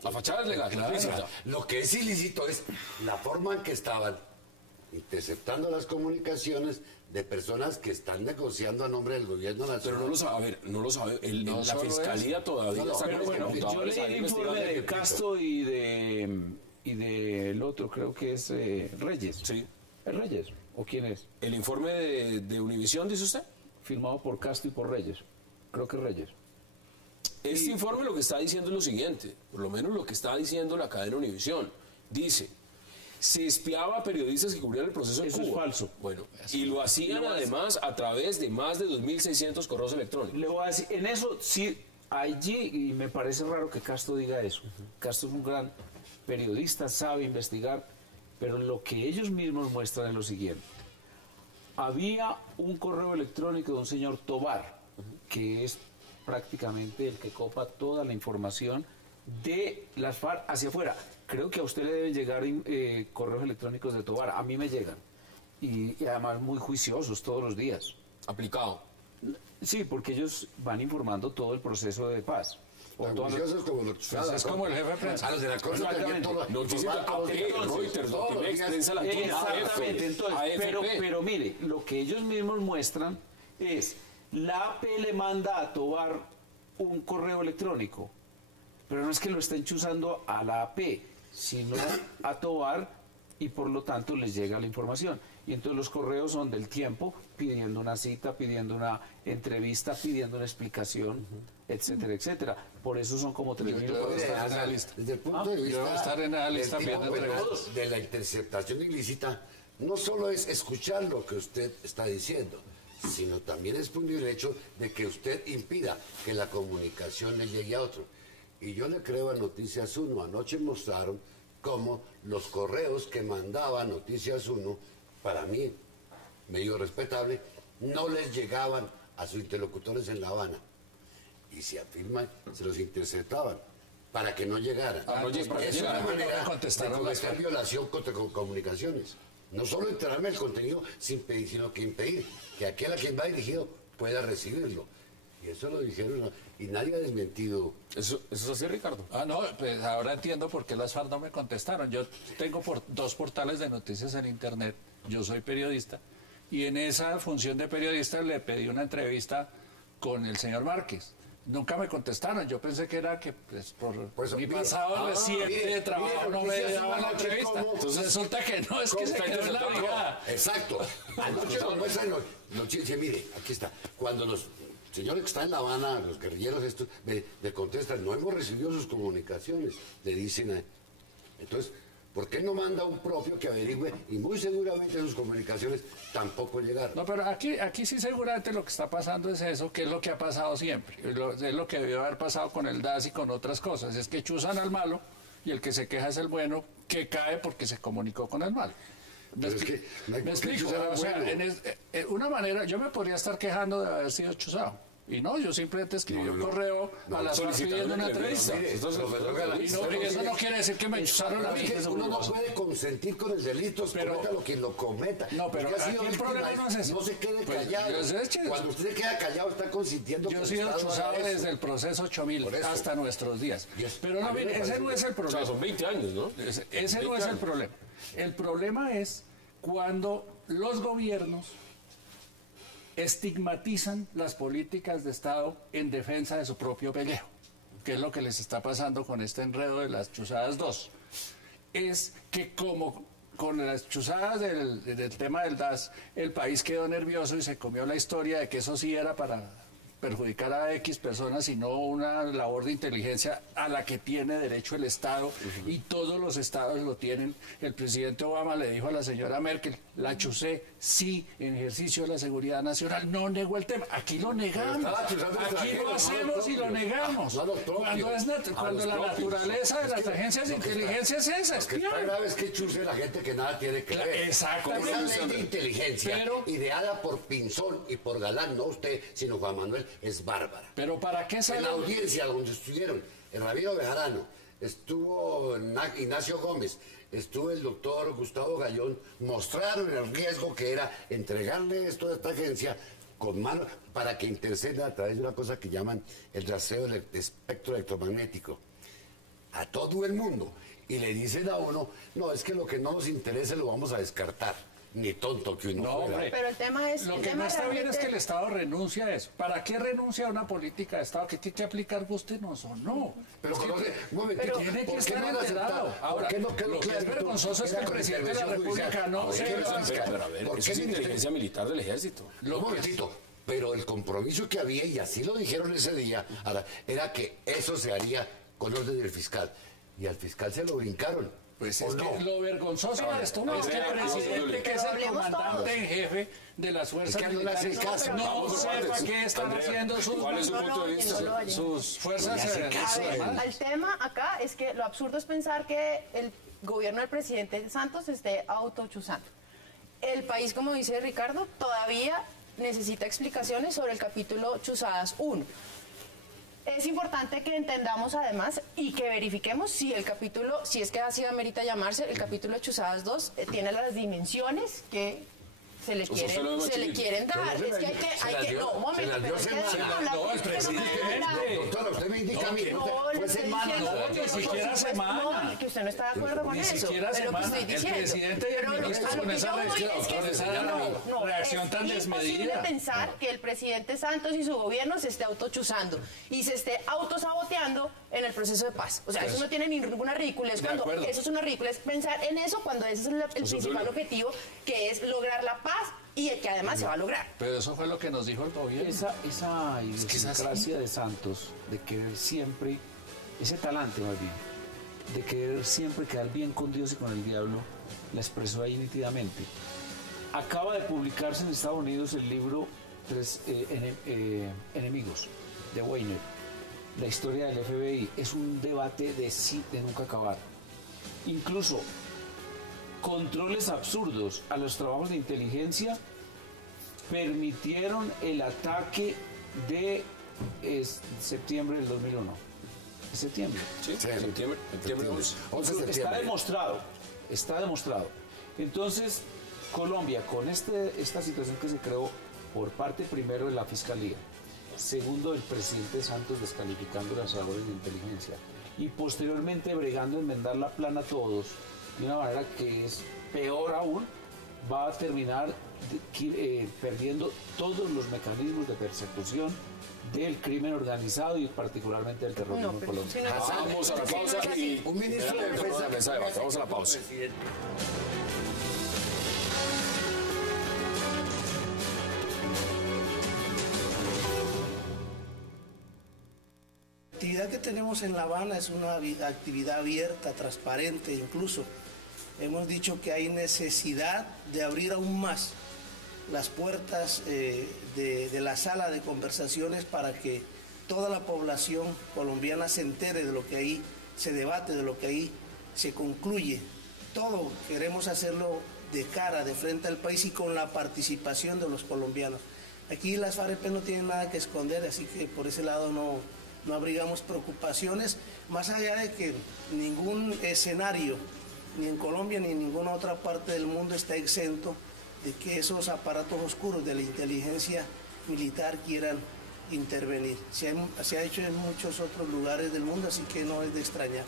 La fachada es legal, Claro. ilícita. Lo que es ilícito es la forma en que estaban interceptando las comunicaciones de personas que están negociando a nombre del gobierno nacional. Pero no lo sabe, a ver, no lo sabe. No la solo Fiscalía eso. todavía No, está pero con los Bueno, yo computadores leí ahí el informe investigando. de Castro y del otro, creo que es Reyes. Sí. ¿Es Reyes? ¿O quién es? ¿El informe de Univisión, dice usted? Firmado por Castro y por Reyes. Creo que es Reyes. Este informe lo que está diciendo es lo siguiente, por lo menos lo que está diciendo la cadena Univisión. Dice, se espiaba a periodistas que cubrían el proceso en Eso Cuba. es falso. Bueno, y lo hacían además a través de más de 2.600 correos electrónicos. Le voy a decir, en eso sí, allí, y me parece raro que Castro diga eso. Castro es un gran periodista, sabe investigar, pero lo que ellos mismos muestran es lo siguiente. Había un correo electrónico de un señor Tobar, que es prácticamente el que copa toda la información de las FARC hacia afuera. Creo que a usted le deben llegar correos electrónicos de Tobar, a mí me llegan. Y además muy juiciosos todos los días. Aplicado. Sí, porque ellos van informando todo el proceso de paz. Tan juiciosos como los chuzadas. Es como el jefe de prensa. A los de la cosa también todo. Noticias AP, Reuters, Notimex, Prensa Latina, Exactamente, entonces, AFP. pero mire, lo que ellos mismos muestran es, la AP le manda a Tobar un correo electrónico, pero no es que lo estén chuzando a la AP, sino a Tobar, y por lo tanto les llega la información. Y entonces los correos son del Tiempo, pidiendo una cita, pidiendo una entrevista, pidiendo una explicación, etcétera, etcétera. Por eso son como 3.000. Desde el punto de vista estar en la lista del tipo viendo de la interceptación ilícita, no solo es escuchar lo que usted está diciendo, sino también es punto el hecho de que usted impida que la comunicación le llegue a otro. Y yo le creo a Noticias 1. Anoche mostraron cómo los correos que mandaba Noticias 1, para mí, medio respetable, no les llegaban a sus interlocutores en La Habana. Y se afirman, se los interceptaban para que no llegaran. Es una manera de cometer violación contra comunicaciones. No solo enterarme del contenido sino que impedir que aquel a quien va dirigido pueda recibirlo. Y eso lo dijeron y nadie ha desmentido. ¿Eso es así, Ricardo? No, pues ahora entiendo por qué las FARC no me contestaron. Yo tengo dos portales de noticias en Internet, yo soy periodista, y en esa función de periodista le pedí una entrevista con el señor Márquez. Nunca me contestaron, yo pensé que era que por mi pasado reciente de trabajo no me daban la entrevista. Entonces resulta que no, es que se quedó en la brigada. Exacto. Anoche nos muestran dice, mire, aquí está. Cuando los señores que están en La Habana, los guerrilleros estos, le contestan, no hemos recibido sus comunicaciones, le dicen a... Entonces, ¿por qué no manda un propio que averigüe? Y muy seguramente sus comunicaciones tampoco llegaron. No, pero aquí sí seguramente lo que está pasando es eso, que es lo que ha pasado siempre. Es lo que debió haber pasado con el DAS y con otras cosas. Es que chuzan al malo y el que se queja es el bueno, que cae porque se comunicó con el malo. Me explico. O sea, una manera, yo me podría estar quejando de haber sido chuzado. Y no, yo simplemente escribí un correo a las FARC pidiendo una entrevista. Y eso no quiere decir que me chuzaron a mí. Uno no puede consentir con el delito, cometa lo que lo cometa. No, pero aquí el problema no es ese. No se quede callado. Cuando usted se queda callado está consintiendo. Yo he sido chuzado desde el proceso 8000 hasta nuestros días. Pero no, mire, ese no es el problema. O sea, son 20 años, ¿no? Ese no es el problema. El problema es cuando los gobiernos estigmatizan las políticas de Estado en defensa de su propio pellejo, que es lo que les está pasando con este enredo de las chuzadas 2. Es que como con las chuzadas del tema del DAS, el país quedó nervioso y se comió la historia de que eso sí era para perjudicar a X personas, sino una labor de inteligencia a la que tiene derecho el Estado, y todos los estados lo tienen. El presidente Obama le dijo a la señora Merkel, la chusé, sí, en ejercicio de la seguridad nacional, no negó el tema. Aquí lo negamos, aquí lo hacemos y lo negamos. Cuando la naturaleza de las agencias de inteligencia es esa. Lo que está grave es que chuse la gente que nada tiene que ver. Exactamente. Esa ley de inteligencia, ideada por Pinzón y por Galán, no usted, sino Juan Manuel, es bárbara. Pero ¿para qué en la audiencia donde estuvieron el rabino Bejarano, estuvo Ignacio Gómez, estuvo el doctor Gustavo Gallón, mostraron el riesgo que era entregarle esto a esta agencia con mano para que interceda a través de una cosa que llaman el rastreo del espectro electromagnético a todo el mundo, y le dicen a uno, no, es que lo que no nos interese lo vamos a descartar. Ni tonto que uno fuera. Pero el tema es... Lo que no está bien es que el Estado renuncia a eso. ¿Para qué renuncia a una política de Estado que tiene que aplicar gustenos o no? Pero conoce, un momentito, tiene que ¿por qué estar no enterado. Ahora, lo que es vergonzoso es que el presidente de la República no se... Pero a ver, eso es inteligencia militar del ejército. Un momentito. Pero el compromiso que había, y así lo dijeron ese día, era que eso se haría con orden del fiscal. Y al fiscal se lo brincaron. Pues es que lo vergonzoso de esto es que el presidente, que es el comandante en jefe de las fuerzas militares, no sepa qué están haciendo sus fuerzas. El tema acá es que lo absurdo es pensar que el gobierno del presidente Santos esté autochuzando. El país, como dice Ricardo, todavía necesita explicaciones sobre el capítulo Chuzadas 1. Es importante que entendamos además y que verifiquemos si el capítulo, si es que así amerita llamarse, el capítulo Chuzadas 2 tiene las dimensiones que se le quieren dar. Es que hay que no, un momento, pero es que no, el presidente. Doctora, usted me indica a mí, fue semana, ni siquiera semana. No, que usted no está de acuerdo con eso. Ni siquiera semana. El presidente y el ministro con esa reacción tan desmedida. Es imposible pensar que el presidente Santos y su gobierno se esté autochuzando y se esté autosaboteando en el proceso de paz. O sea, eso no tiene ninguna ridiculez. Cuando eso es una ridiculez pensar en eso cuando ese es el principal objetivo, que es lograr la paz y que además se va a lograr. Pero eso fue lo que nos dijo el gobierno. Esa idiosincrasia de Santos, de querer siempre, ese talante más bien, de querer siempre quedar bien con Dios y con el diablo, la expresó ahí nítidamente. Acaba de publicarse en Estados Unidos el libro Enemigos, de Weiner, la historia del FBI. Es un debate de nunca acabar. Incluso controles absurdos a los trabajos de inteligencia permitieron el ataque de septiembre del 2001. ¿Septiembre? Sí, septiembre 11. Está demostrado. Entonces, Colombia, con esta situación que se creó por parte primero de la Fiscalía, segundo del presidente Santos descalificando las labores de inteligencia y posteriormente bregando a enmendar la plana a todos, de una manera que es peor aún, va a terminar perdiendo todos los mecanismos de persecución del crimen organizado y particularmente del terrorismo en Colombia. Vamos a la pausa y un ministro de defensa. Vamos a la pausa. La actividad que tenemos en La Habana es una actividad abierta, transparente, incluso hemos dicho que hay necesidad de abrir aún más las puertas de la sala de conversaciones para que toda la población colombiana se entere de lo que ahí se debate, de lo que ahí se concluye. Todo queremos hacerlo de cara, de frente al país y con la participación de los colombianos. Aquí las FAREP no tienen nada que esconder, así que por ese lado no abrigamos preocupaciones, más allá de que ningún escenario, ni en Colombia ni en ninguna otra parte del mundo está exento de que esos aparatos oscuros de la inteligencia militar quieran intervenir. Se ha hecho en muchos otros lugares del mundo, así que no es de extrañar.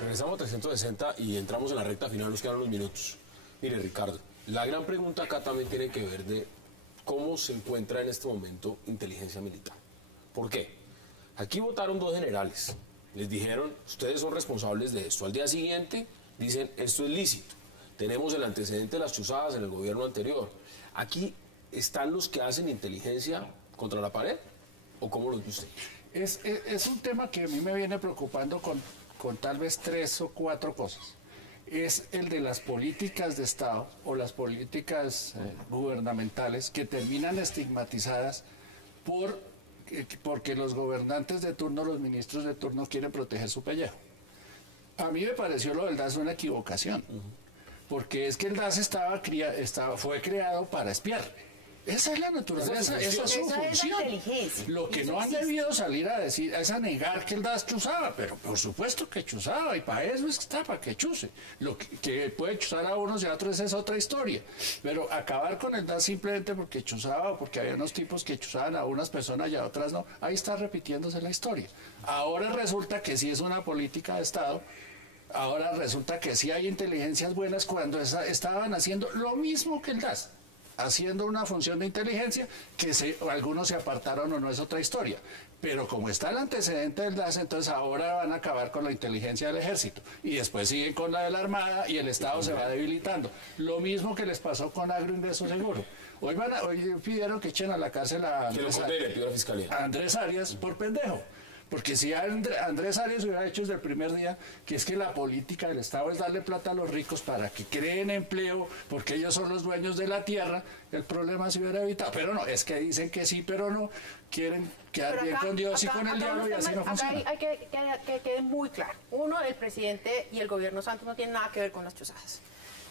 Regresamos a 360 y entramos en la recta final, nos quedan unos minutos. Mire, Ricardo, la gran pregunta acá también tiene que ver de cómo se encuentra en este momento inteligencia militar. ¿Por qué? Aquí votaron dos generales. Les dijeron, ustedes son responsables de esto. Al día siguiente dicen, esto es lícito. Tenemos el antecedente de las chuzadas en el gobierno anterior. Aquí ¿están los que hacen inteligencia contra la pared? ¿O cómo lo ve usted? Es un tema que a mí me viene preocupando con tal vez 3 o 4 cosas. Es el de las políticas de Estado o las políticas gubernamentales que terminan estigmatizadas porque los gobernantes de turno, los ministros de turno quieren proteger su pellejo. A mí me pareció lo del DAS una equivocación, porque es que el DAS fue creado para espiar. Esa es la naturaleza, esa es su función. Lo que no han debido salir a decir es a negar que el DAS chuzaba, pero por supuesto que chuzaba, y para eso está, para que chuce. Lo que puede chuzar a unos y a otros es otra historia, pero acabar con el DAS simplemente porque chuzaba o porque había unos tipos que chuzaban a unas personas y a otras no, ahí está repitiéndose la historia. Ahora resulta que sí es una política de Estado. Ahora resulta que sí hay inteligencias buenas cuando estaban haciendo lo mismo que el DAS, haciendo una función de inteligencia que algunos se apartaron o no es otra historia. Pero como está el antecedente del DAS, entonces ahora van a acabar con la inteligencia del ejército y después siguen con la de la Armada y el Estado se va debilitando. Lo mismo que les pasó con Agroingreso Seguro. Hoy pidieron que echen a la cárcel a Andrés Arias por pendejo. Porque si Andrés Arias hubiera hecho desde el primer día que es que la política del Estado es darle plata a los ricos para que creen empleo, porque ellos son los dueños de la tierra, el problema se hubiera evitado. Pero no, es que dicen que sí, pero no, quieren quedar bien con Dios y con el diablo y así no funciona. Hay que quede muy claro. Uno, el presidente y el gobierno Santos no tienen nada que ver con las chuzadas.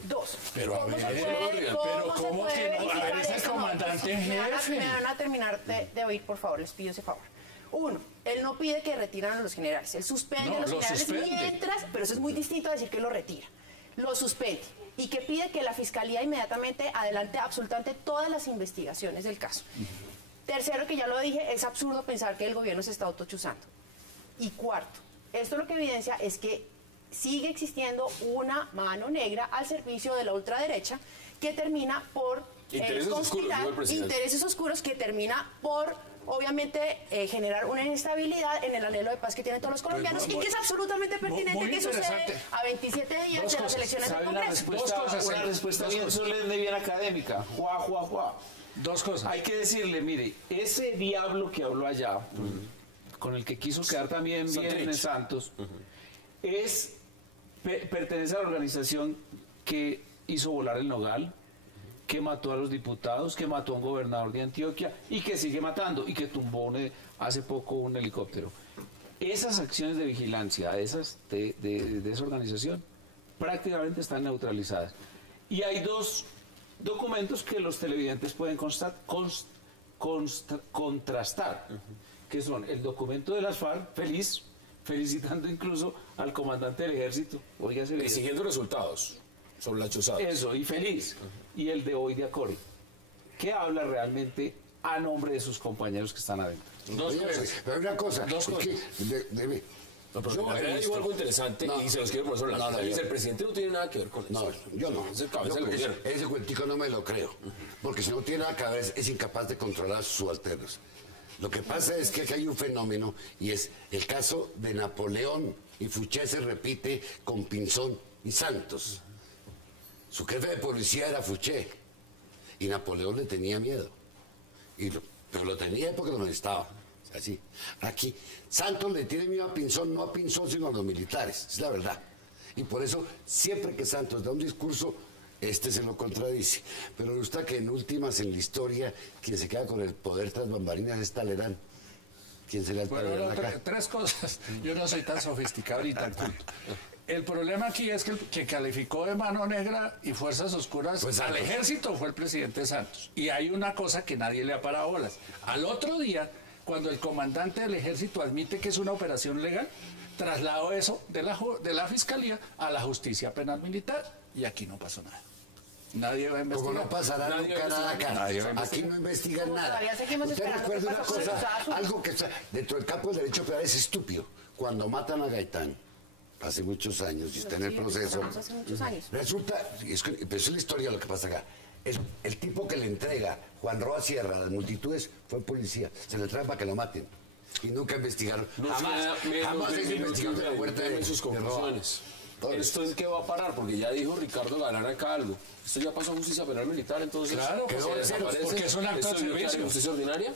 2. Pero a ver, ¿cómo que no? A ver, es el comandante en jefe. Me van a terminar de oír, por favor, les pido ese favor. 1, él no pide que retiran a los generales, él suspende a los generales mientras, pero eso es muy distinto a decir que lo retira, lo suspende y que pide que la fiscalía inmediatamente adelante absolutamente todas las investigaciones del caso. Tercero, que ya lo dije, es absurdo pensar que el gobierno se está autochuzando. Y cuarto, esto lo que evidencia es que sigue existiendo una mano negra al servicio de la ultraderecha que termina por intereses oscuros que termina por obviamente generar una inestabilidad en el anhelo de paz que tienen todos los colombianos y que es absolutamente pertinente que sucede a 27 días de las elecciones del Congreso. Una respuesta bien solemne, bien académica. Dos cosas. Hay que decirle, mire, ese diablo que habló allá, con el que quiso quedar también bien en Santos, pertenece a la organización que hizo volar el Nogal, que mató a los diputados, que mató a un gobernador de Antioquia y que sigue matando y que tumbó hace poco un helicóptero. Esas acciones de vigilancia de esa organización prácticamente están neutralizadas. Y hay 2 documentos que los televidentes pueden contrastar, que son el documento de las FARC, felicitando incluso al comandante del ejército, exigiendo resultados sobre la chuzada. Eso, y feliz. Y el de hoy de Acori, que habla realmente a nombre de sus compañeros que están adentro. Pero una cosa, yo digo algo interesante y se los quiero por eso. El presidente no tiene nada que ver con eso. No, yo no. Ese cuentico no me lo creo. Porque si no tiene nada que ver, es incapaz de controlar sus subalternos. Lo que pasa es que aquí hay un fenómeno y es el caso de Napoleón y Fouché se repite con Pinzón y Santos. Su jefe de policía era Fouché y Napoleón le tenía miedo. Pero lo tenía porque lo necesitaba. Así. Aquí, Santos le tiene miedo a Pinzón, no a Pinzón, sino a los militares. Es la verdad. Y por eso, siempre que Santos da un discurso, se lo contradice. Pero gusta que en últimas, en la historia, quien se queda con el poder tras bambalinas es Talleyrand. ¿Quién será el Talleyrand acá? 3 cosas. Yo no soy tan sofisticado ni tan culto. El problema aquí es que calificó de mano negra y fuerzas oscuras al ejército fue el presidente Santos. Y hay una cosa que nadie le ha parado bolas. Al otro día, cuando el comandante del ejército admite que es una operación legal, trasladó eso de la fiscalía a la justicia penal militar y aquí no pasó nada. Nadie va a investigar. Como no pasará nunca nada acá. Aquí no investigan nada. Todavía seguimos esperando. Usted recuerda una cosa, algo que está dentro del campo del derecho penal es estúpido. Cuando matan a Gaitán, hace muchos años, y está en el proceso. Hace muchos años. Resulta, pero es la historia lo que pasa acá. El tipo que le entrega Juan Roa Sierra a las multitudes fue policía. Se le trae para que lo maten. Y nunca investigaron. Jamás se investigó de la muerte de sus conclusiones. actores. ¿Esto en qué va a parar? Porque ya dijo Ricardo Galán acá algo. Esto ya pasó a justicia penal militar, entonces. Claro, ¿qué porque es un acto de servicio. ¿Justicia ordinaria?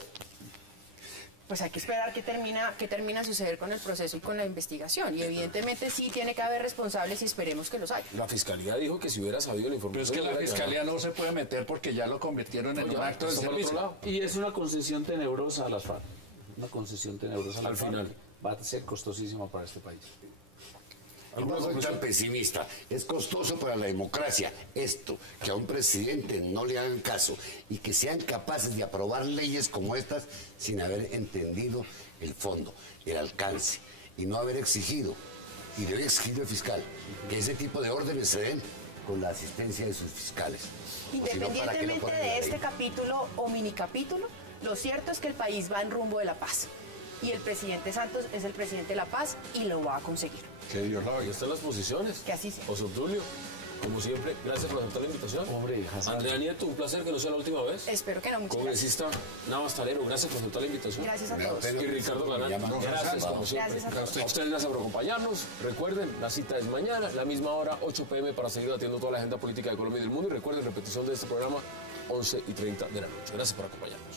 Pues hay que esperar qué termina a suceder con el proceso y con la investigación. Y evidentemente sí tiene que haber responsables y esperemos que los haya. La fiscalía dijo que si hubiera sabido la información... Pero es que la fiscalía no se puede meter porque ya lo convirtieron en un acto de servicio. Y es una concesión tenebrosa a las FARC. Una concesión tenebrosa a las Al FARC. final. Va a ser costosísima para este país. No soy tan pesimista. Es costoso para la democracia esto, que a un presidente no le hagan caso y que sean capaces de aprobar leyes como estas sin haber entendido el fondo, el alcance y no haber exigido, y debe exigir el fiscal, que ese tipo de órdenes se den con la asistencia de sus fiscales. Independientemente de este capítulo o minicapítulo, lo cierto es que el país va en rumbo de la paz. Y el presidente Santos es el presidente de la paz y lo va a conseguir. Que Dios lo Ahí están las posiciones. Que así sea. José Obdulio, como siempre, gracias por aceptar la invitación. Hombre, Hassan. Andrea Nieto, un placer que no sea la última vez. Espero que no. Muchas Congresista Navas Talero, gracias por aceptar la invitación. Gracias a todos. Y Ricardo Galán, gracias como siempre. Gracias a todos. A ustedes gracias por acompañarnos. Recuerden, la cita es mañana, la misma hora, 8 p.m. para seguir debatiendo toda la agenda política de Colombia y del mundo. Y recuerden, repetición de este programa, 11:30 de la noche. Gracias por acompañarnos.